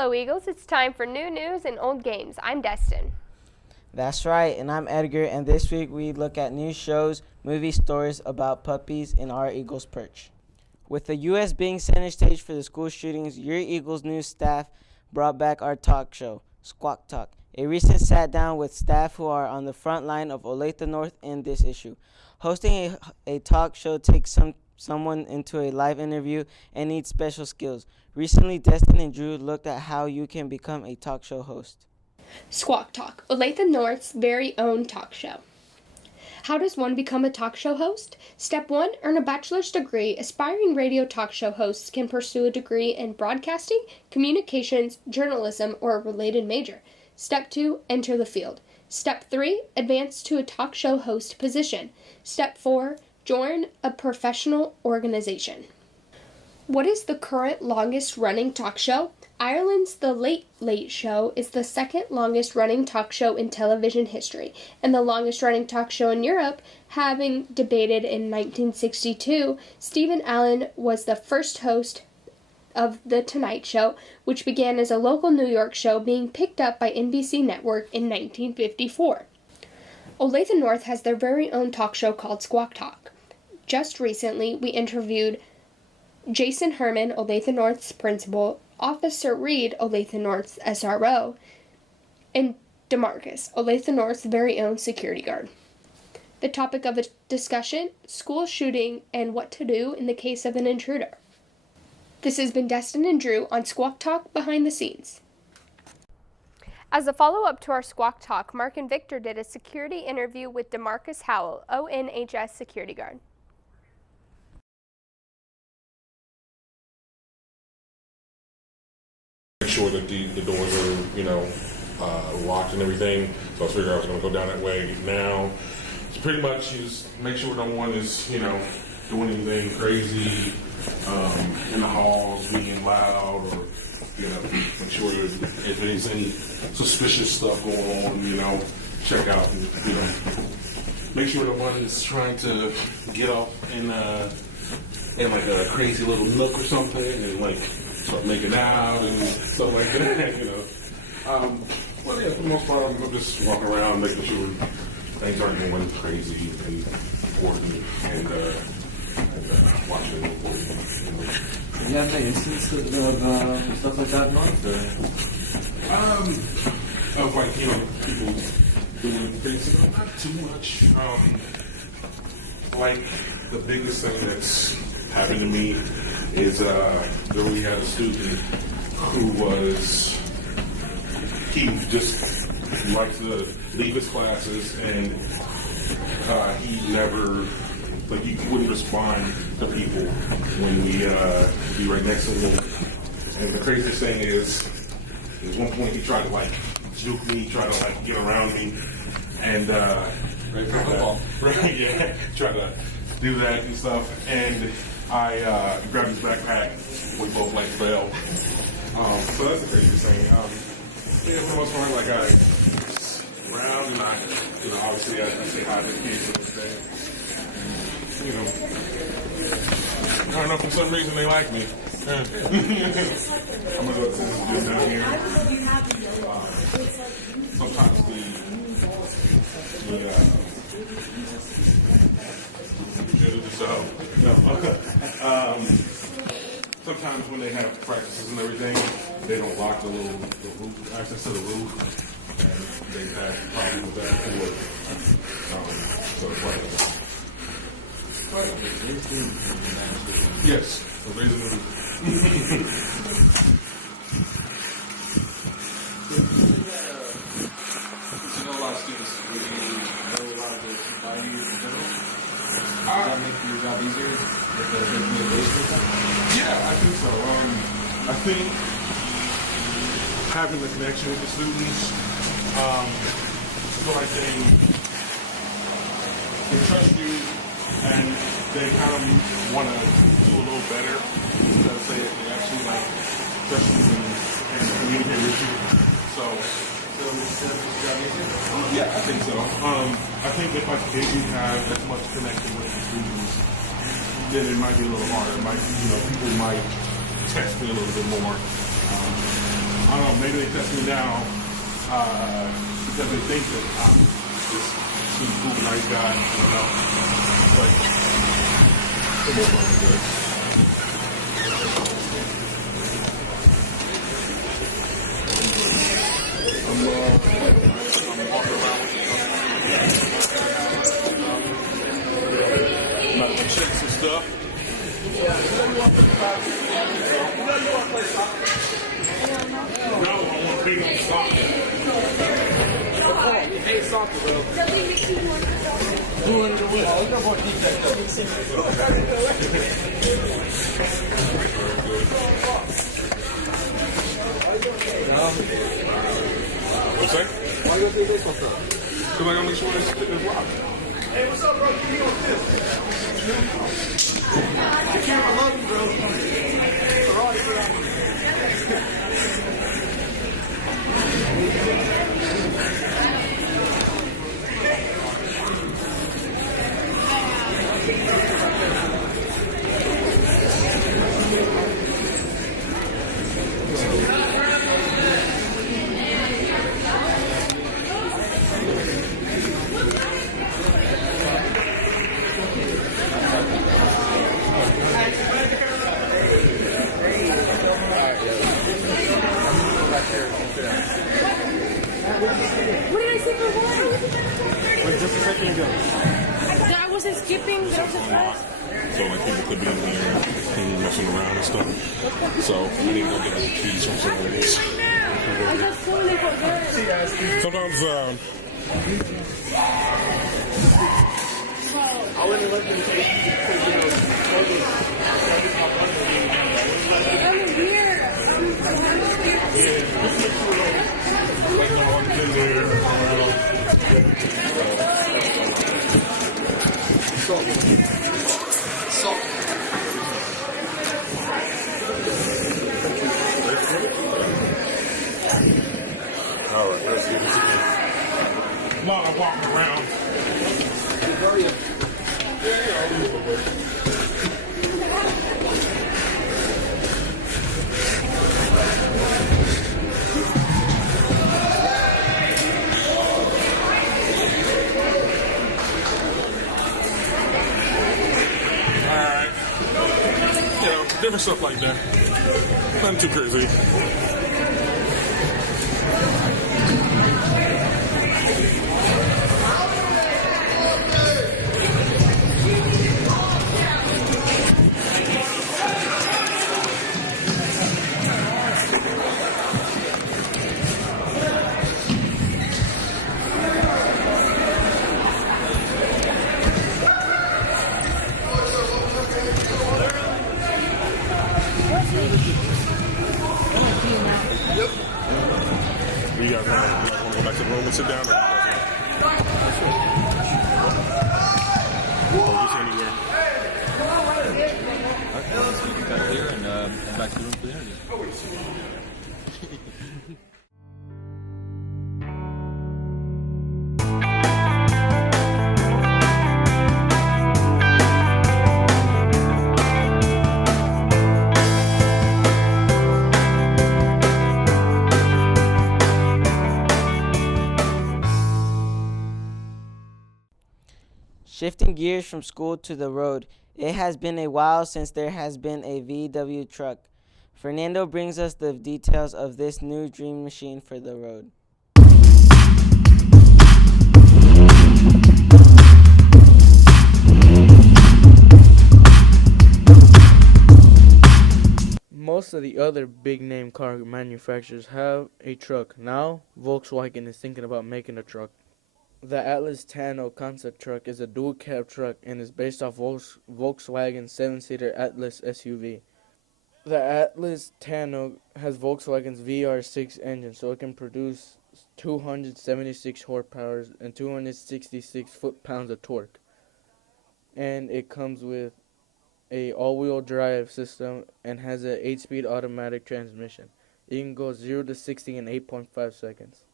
Hello, Eagles. It's time for new news and old games. I'm Destin. That's right, and I'm Edgar, and this week we look at new shows, movie stories about puppies in our Eagles Perch. With the U.S. being center stage for the school shootings, your Eagles news staff brought back our talk show, Squawk Talk. A recent sat down with staff who are on the front line of Olathe North in this issue. Hosting a talk show takes someone into a live interview and needs special skills. Recently, Destin and Drew looked at how you can become a talk show host. Squawk Talk, Olathe North's very own talk show. How does one become a talk show host? Step 1, earn a bachelor's degree. Aspiring radio talk show hosts can pursue a degree in broadcasting, communications, journalism, or a related major. Step 2, enter the field. Step 3, advance to a talk show host position. Step 4, join a professional organization. What is the current longest running talk show? Ireland's The Late Late Show is the second longest running talk show in television history, and the longest running talk show in Europe, having debuted in 1962. Stephen Allen was the first host of The Tonight Show, which began as a local New York show being picked up by NBC Network in 1954. Olathe North has their very own talk show called Squawk Talk. Just recently, we interviewed Jason Herman, Olathe North's principal, Officer Reed, Olathe North's SRO, and DeMarcus, Olathe North's very own security guard. The topic of a discussion, school shooting and what to do in the case of an intruder. This has been Destin and Drew on Squawk Talk Behind the Scenes. As a follow-up to our Squawk Talk, Mark and Victor did a security interview with DeMarcus Howell, ONHS security guard. Make sure that the doors are, locked and everything. So I figured I was going to go down that way now. So pretty much is make sure no one is, doing anything crazy in the halls, being loud, or, make sure if there's any suspicious stuff going on, check out and, make sure no one is trying to get off in like a crazy little nook or something and start making out and stuff like that, But yeah, for the most part, I'm just walking around making sure things aren't going crazy and important and watching it important. You have any instances of stuff like that, Mark? Of people doing things, not too much. The biggest thing that's happened to me is we had a student who he just liked to leave his classes and he never, he wouldn't respond to people when we be right next to him. And the craziest thing is, at one point he tried to juke me, try to get around me, and try to do that and stuff. And I grabbed his backpack. We both fell. So that's the craziest thing. For the most part, I around and obviously I say hi to the kids every day. I don't know, for some reason they like me. I'm gonna go to this down here. Sometimes sometimes when they have practices and everything, they don't lock the roof, access to the roof, and they've had problems with that before. So it's yes, so raising the roof. You know a lot of students really know a lot of the values in general. Does that make your job easier? Yeah, I think so. I think having the connection with the students, feel like they trust you and they kind of want to do a little better instead of say they actually trust you and communicate with you. So yeah, I think so. I think if I didn't have as much connection with the students, then it might be a little harder. It might, people might test me a little bit more. I don't know, maybe they test me now because they think that I'm this sweet, cool, nice guy. I don't know. But it is really good. I'm walking around with about to check some stuff. No, I want to be on soccer. You hate soccer, bro. What's that? Why you gonna play baseball stuff? Because I gotta make sure it's locked. Hey, what's up, bro? Give me on this. Take care of my love you, bro. Ferrari for that one. What did I say for one? Wait, just a second ago. That I wasn't skipping. That was a first. So like people could be in there and messing around and stuff. So I need to go get the keys from somewhere else. I got so many for girls. Sometimes I wouldn't let them take you because, you know, I'm weird. like no one's in there around. salt. All right, let's get this again. A lot of walking around. Hurry up. Alright. You know, different stuff like that. Nothing too crazy. You guys want to go back to the room and sit down? Or you guys or just anywhere? Back here and back to the room for the interview. Shifting gears from school to the road, it has been a while since there has been a VW truck. Fernando brings us the details of this new dream machine for the road. Most of the other big name car manufacturers have a truck. Now, Volkswagen is thinking about making a truck. The Atlas Tano concept truck is a dual cab truck and is based off Volkswagen's 7-seater Atlas SUV. The Atlas Tano has Volkswagen's VR6 engine, so it can produce 276 horsepower and 266 foot-pounds of torque. And it comes with a all-wheel drive system and has an 8-speed automatic transmission. It can go 0 to 60 in 8.5 seconds.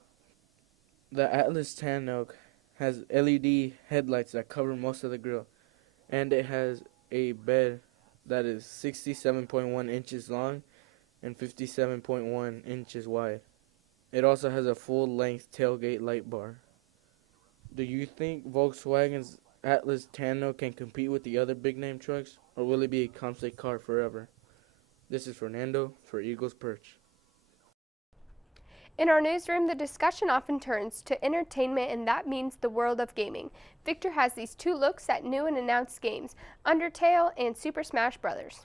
The Atlas Tano has LED headlights that cover most of the grille, and it has a bed that is 67.1 inches long and 57.1 inches wide. It also has a full-length tailgate light bar. Do you think Volkswagen's Atlas Tano can compete with the other big-name trucks, or will it be a concept car forever? This is Fernando for Eagles Perch. In our newsroom, the discussion often turns to entertainment, and that means the world of gaming. Victor has these 2 looks at new and announced games, Undertale and Super Smash Bros.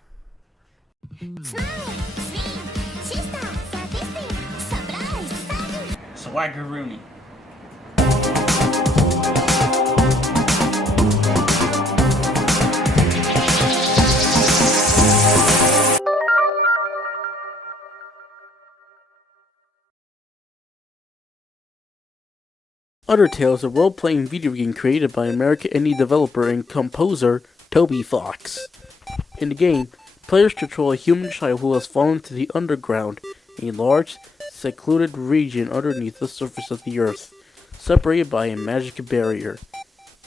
Swaggeroonie. Undertale is a role-playing video game created by American indie developer and composer Toby Fox. In the game, players control a human child who has fallen to the underground, a large, secluded region underneath the surface of the earth, separated by a magic barrier.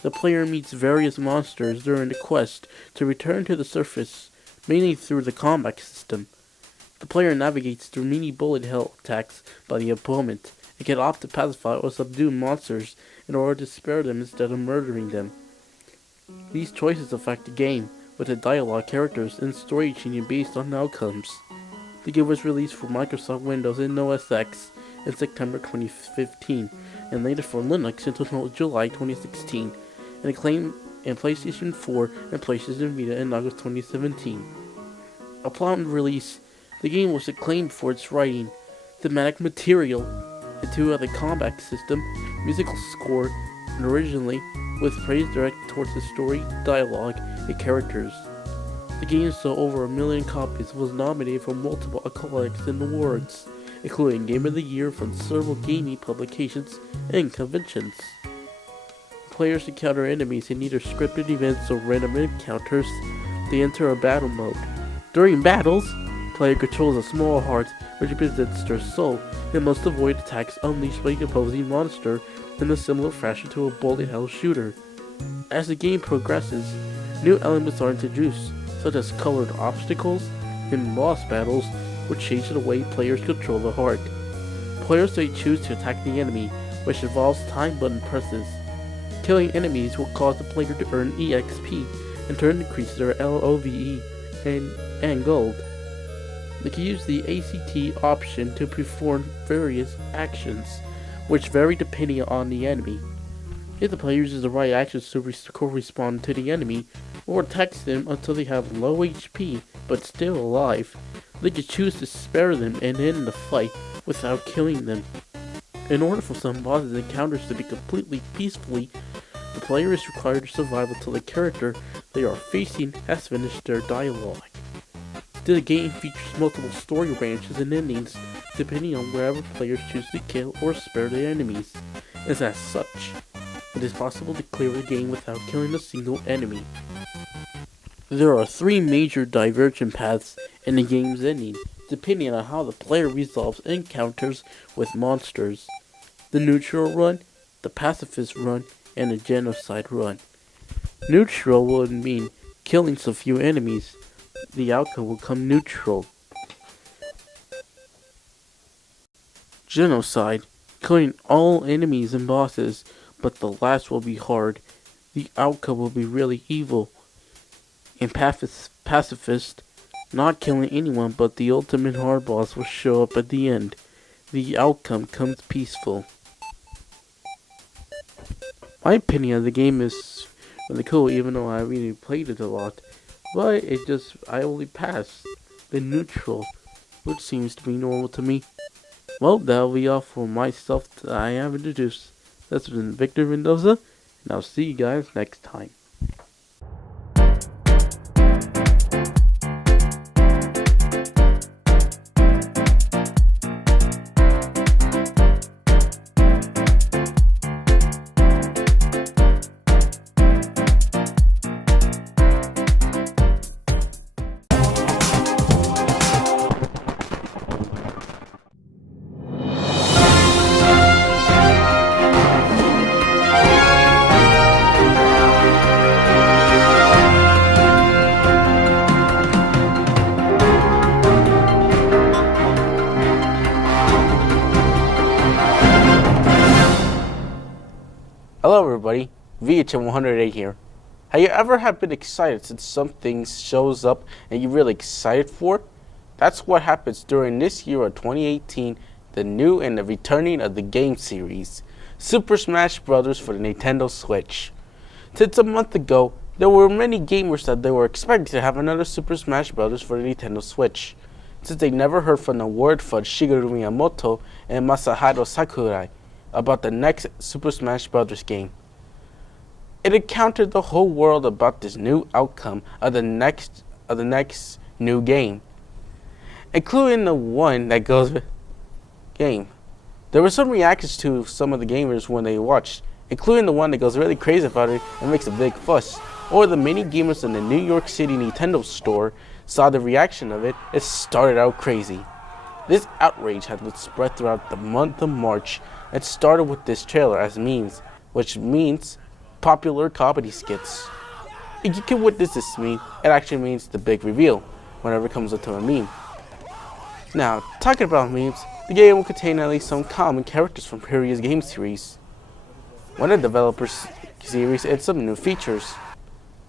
The player meets various monsters during the quest to return to the surface, mainly through the combat system. The player navigates through many bullet hell attacks by the opponent, and can opt to pacify or subdue monsters in order to spare them instead of murdering them. These choices affect the game, with the dialogue, characters, and story changing based on outcomes. The game was released for Microsoft Windows and OS X in September 2015, and later for Linux until July 2016, and acclaimed in PlayStation 4 and PlayStation Vita in August 2017. Upon release, the game was acclaimed for its writing, thematic material, to the combat system, musical score, and originally with praise directed towards the story, dialogue, and characters. The game sold over 1 million copies and was nominated for multiple accolades and awards, including Game of the Year from several gaming publications and conventions. Players encounter enemies in either scripted events or random encounters. They enter a battle mode. During battles, player controls a small heart which represents their soul, and must avoid attacks unleashed by the opposing monster in a similar fashion to a bullet hell shooter. As the game progresses, new elements are introduced, such as colored obstacles and boss battles, which change the way players control the heart. Players may choose to attack the enemy, which involves time button presses. Killing enemies will cause the player to earn EXP, in turn increase their LOVE and gold. They can use the ACT option to perform various actions, which vary depending on the enemy. If the player uses the right actions to correspond to the enemy, or attacks them until they have low HP but still alive, they can choose to spare them and end the fight without killing them. In order for some bosses encounters to be completely peacefully, the player is required to survive until the character they are facing has finished their dialogue. The game features multiple story branches and endings, depending on wherever players choose to kill or spare their enemies, as such, it is possible to clear the game without killing a single enemy. There are 3 major divergent paths in the game's ending, depending on how the player resolves encounters with monsters: the neutral run, the pacifist run, and the genocide run. Neutral would mean killing so few enemies. The outcome will come neutral. Genocide, killing all enemies and bosses, but the last will be hard. The outcome will be really evil. And pacifist, not killing anyone, but the ultimate hard boss will show up at the end. The outcome comes peaceful. My opinion of the game is really cool, even though I really played it a lot. But I only passed the neutral, which seems to be normal to me. Well, that'll be all for myself that I have introduced. That's been Victor Mendoza, and I'll see you guys next time. Hello everybody, VHM108 here. Have you ever been excited since something shows up and you're really excited for? That's what happens during this year of 2018, the new and the returning of the game series, Super Smash Bros. For the Nintendo Switch. Since a month ago, there were many gamers that they were expecting to have another Super Smash Bros. For the Nintendo Switch, since they never heard from the word fudge Shigeru Miyamoto and Masahiro Sakurai about the next Super Smash Bros. Game. It encountered the whole world about this new outcome of the next new game, including the one that goes with game. There were some reactions to some of the gamers when they watched, including the one that goes really crazy about it and makes a big fuss, or the many gamers in the New York City Nintendo store saw the reaction of it. It started out crazy. This outrage has been spread throughout the month of March. It started with this trailer as memes, which means popular comedy skits. If you can witness this meme, it actually means the big reveal whenever it comes up to a meme. Now, talking about memes, the game will contain at least some common characters from previous game series. One of the developers series adds some new features.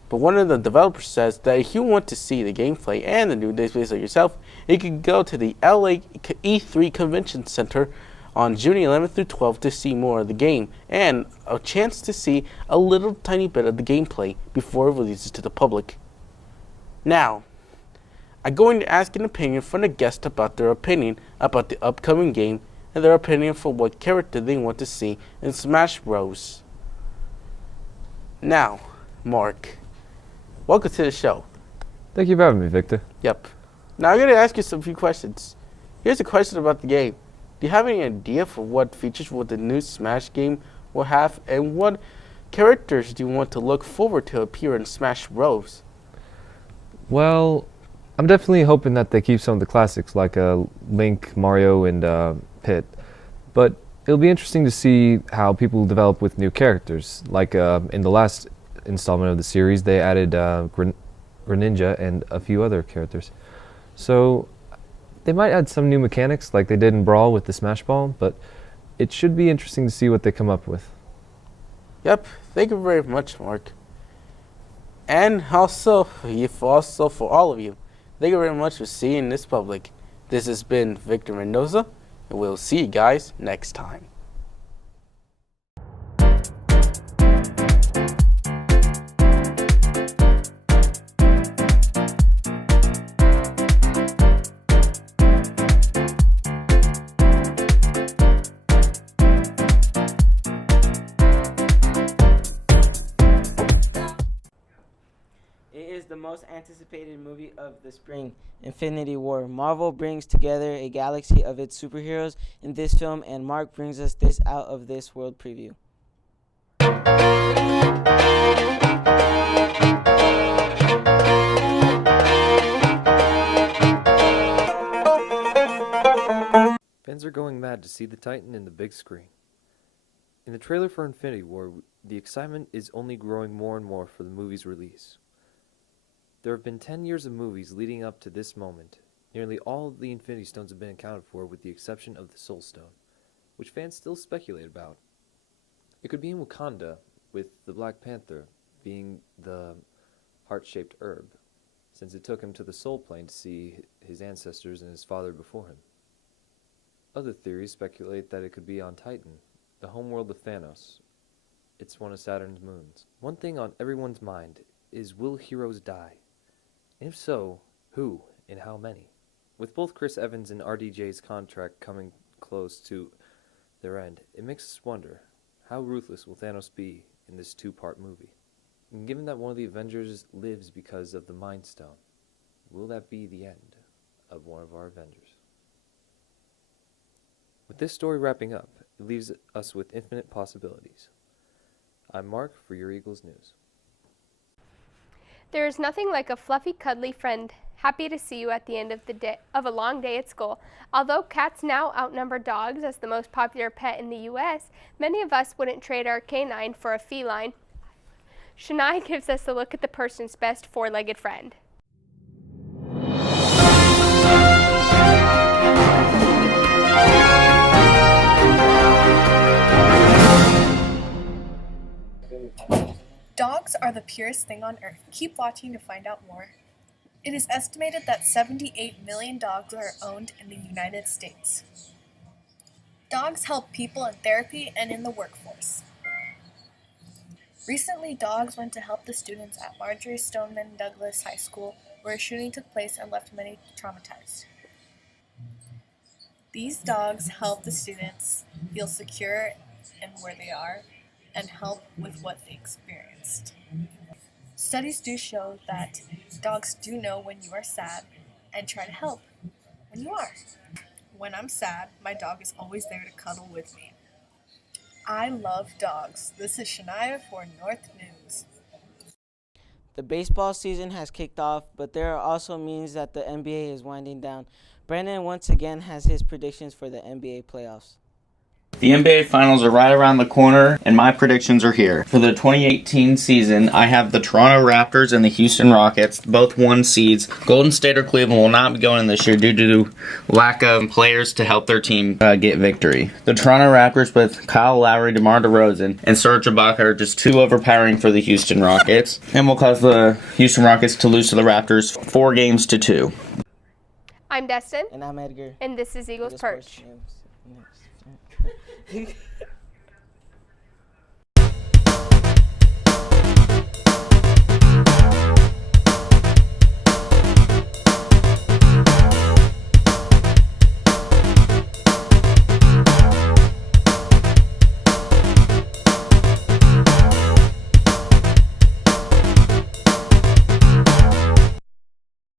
But one of the developers says that if you want to see the gameplay and the new displays of yourself, you can go to the LA E3 Convention Center on June 11th through 12th to see more of the game and a chance to see a little tiny bit of the gameplay before it releases to the public. Now, I'm going to ask an opinion from the guest about their opinion about the upcoming game and their opinion for what character they want to see in Smash Bros. Now, Mark, welcome to the show. Thank you for having me, Victor. Yep. Now I'm going to ask you some few questions. Here's a question about the game. Do you have any idea for what features will the new Smash game will have, and what characters do you want to look forward to appear in Smash Bros? Well, I'm definitely hoping that they keep some of the classics like Link, Mario, and Pit. But it'll be interesting to see how people develop with new characters. Like in the last installment of the series, they added Greninja and a few other characters. So they might add some new mechanics like they did in Brawl with the Smash Ball, but it should be interesting to see what they come up with. Yep, thank you very much, Mark. And also for all of you, thank you very much for seeing this public. This has been Victor Mendoza, and we'll see you guys next time. It is the most anticipated movie of the spring, Infinity War. Marvel brings together a galaxy of its superheroes in this film, and Mark brings us this out of this world preview. Fans are going mad to see the Titan in the big screen. In the trailer for Infinity War, the excitement is only growing more and more for the movie's release. There have been 10 years of movies leading up to this moment. Nearly all of the Infinity Stones have been accounted for with the exception of the Soul Stone, which fans still speculate about. It could be in Wakanda, with the Black Panther being the heart-shaped herb, since it took him to the Soul Plane to see his ancestors and his father before him. Other theories speculate that it could be on Titan, the homeworld of Thanos. It's one of Saturn's moons. One thing on everyone's mind is, will heroes die? And if so, who and how many? With both Chris Evans and RDJ's contract coming close to their end, it makes us wonder, how ruthless will Thanos be in this two-part movie? And given that one of the Avengers lives because of the Mind Stone, will that be the end of one of our Avengers? With this story wrapping up, it leaves us with infinite possibilities. I'm Mark for Your Eagles News. There is nothing like a fluffy, cuddly friend, happy to see you at the end of a long day at school. Although cats now outnumber dogs as the most popular pet in the U.S., many of us wouldn't trade our canine for a feline. Shania gives us a look at the person's best four-legged friend. the purest thing on earth. Keep watching to find out more. It is estimated that 78 million dogs are owned in the United States. Dogs help people in therapy and in the workforce. Recently, dogs went to help the students at Marjorie Stoneman Douglas High School, where a shooting took place and left many traumatized. These dogs help the students feel secure in where they are and help with what they experienced. Studies do show that dogs do know when you are sad and try to help when you are. When I'm sad, my dog is always there to cuddle with me. I love dogs. This is Shania for North News. The baseball season has kicked off, but there are also means that the NBA is winding down. Brandon once again has his predictions for the NBA playoffs. The NBA Finals are right around the corner, and my predictions are here. For the 2018 season, I have the Toronto Raptors and the Houston Rockets, both 1 seeds. Golden State or Cleveland will not be going in this year due to lack of players to help their team get victory. The Toronto Raptors with Kyle Lowry, DeMar DeRozan, and Serge Ibaka are just too overpowering for the Houston Rockets, and will cause the Houston Rockets to lose to the Raptors 4-2. I'm Destin. And I'm Edgar. And this is Eagles Perch. Sports News.